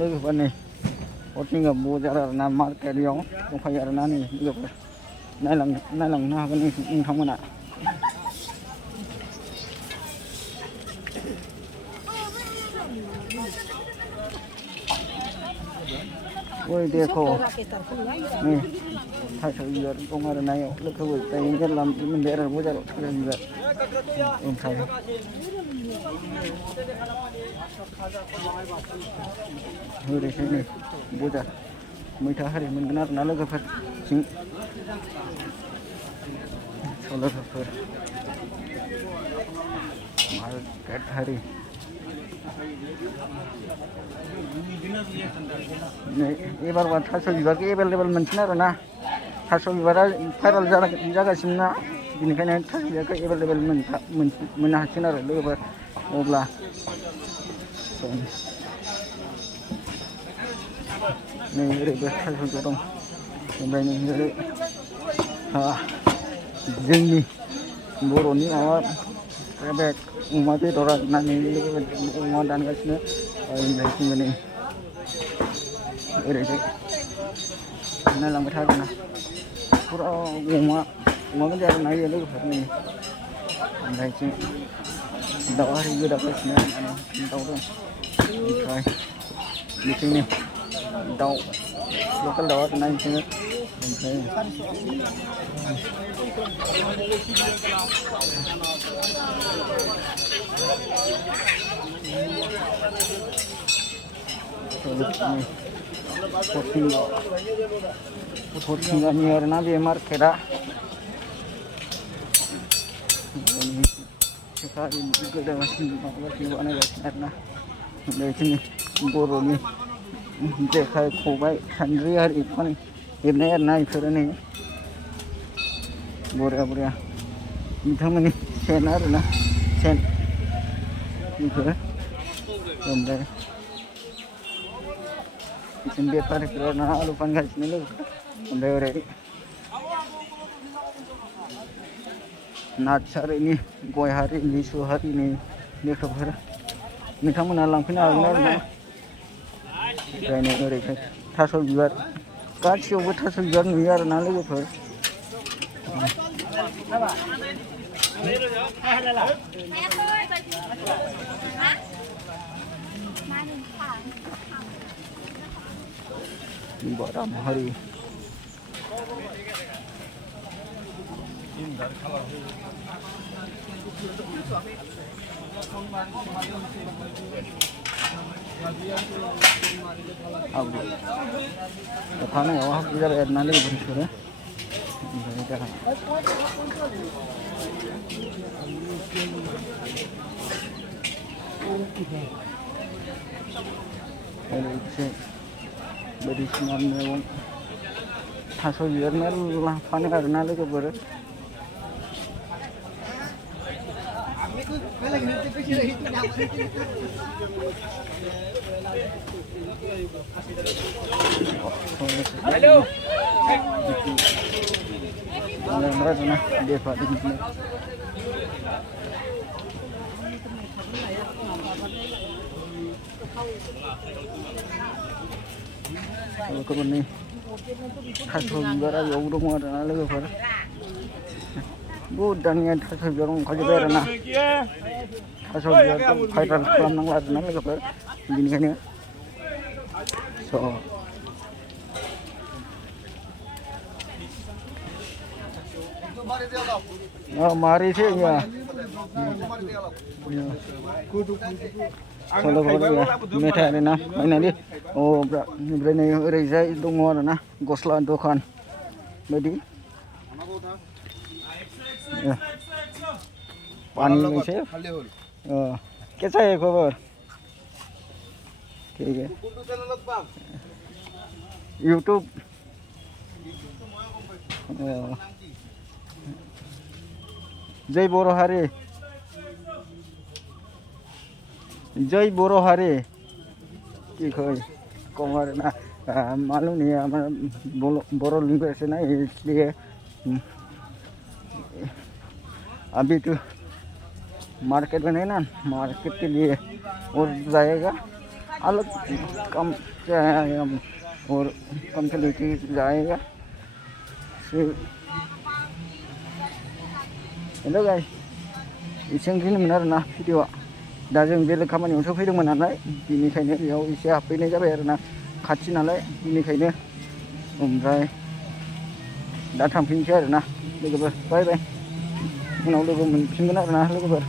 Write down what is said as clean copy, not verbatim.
लोगोफोर नै हरथिंगा बजार आरोना मार्केटआव दंफायो आरोना नै लोगोफोर नायलांनो हागोन नोंथांमोना। ओइ देखो नै थास' बिबार दं आरो नायाव लोगोफोर दायो मेरला मोनबाय आरो बजाराव थास' बिबार ओमफ्राय ओरैहाय नै बजार मैथा हारि मोनगोन आरोना लोगोफोर थिं लोगोफोर मार्केट हारि नै एबारबा थास' बिबारखौ एभेलेबेल मोनसिन आरोना थास' बिबारा भाइराल जागासिनो ना बेनिखायनो थास' बिबारखौ एभेलेबेल मोननो हासिगोन आरो लोगोफोर अब्ला नै ओरैबो थास' बिबार दं ओमफ्राय नै ओरै जोंनि बर'नि माबा बे अमा बेदर आरोना नै अमा दानगासिनो ओमफ्राय नै ओरैहाय नायलांबाय था आरोना फुरा अमा गोजा आरोना इयो लोगोफोर नै ओमफ्राय जों दाउ आरि गोदागासिनो दाउ दं ओमफ्राय बिथिंनि दाउ लकेल दाउ आरोना बिथिंनो ओमफ्राय हरथिंगानि आरोना बे मार्केटआ गोदागासिनो माबागासिनो बानायगासिनो आरोना बिदिनो बर'नि जेखाइ खबाइ सान्द्रि आरि हेबनाय आरोना बेफोरो नै बरिया बिथांमोननि सेन आरोना सेन बेफोरो ओमफ्राय बिदिनो बेफारिफोर ना आलु फानगासिनो लोगोफोर ओमफ्राय ओरै नार्सारिनि गय हारि लिसु हारिनि लेखाफोर नोंथांमोना लांफैनो हागोन आरोना ओमफ्राय नै ओरैहाय थास' बिबार गासैयावबो थास' बिबार नुयो आरोना लोगोफोर बादाम हारि अखानायाव हाब्रु जाबाय आरोना लोगोफोर ओमफ्राय दा ओरैसे बायदिसिना मैगं थास' बिबार मेरला फानो आरोना लोगोफोर लोगोफोर नै थास' बिबारा बेयाव दङ आरोना लोगोफोर बहुद दानिया थास' बिबार ओंखारजोब्बाय आरोना थास' बिबारखौ भाइराल खालामनांगौ आरोना लोगोफोर बेनिखायनो मारै sih ya kalau ya meta arena mainan di oh berani oरैजाय दङ आरोना गस्ला दखान बायदि पानी में से कैसा है खबर ठीक है यूट्यूब जय बर' हारि जय बर' हारि की कोई कमर ना मालूम नहीं है हमारा बोरो लैंग्वेज है ना इसलिए अभी तो मार्केट में नहीं ना मार्केट के लिए और जाएगा अलग काम और कम से लेके जाएगा। हेल' गाइस एसेबांखिनिमोन आरोना भिडिअ'आ दा जों बेलेग खामानियावसो फैदोंमोन नालाय बेनिखायनो बेयाव एसे हाबफैनाय जाबाय आरोना खाथि नालाय बेनिखायनो ओमफ्राय दा थांफिनसै आरोना लोगोफोर बाय बाय उनाव लोगो मोनफिनगोन आरोना लोगोफोर।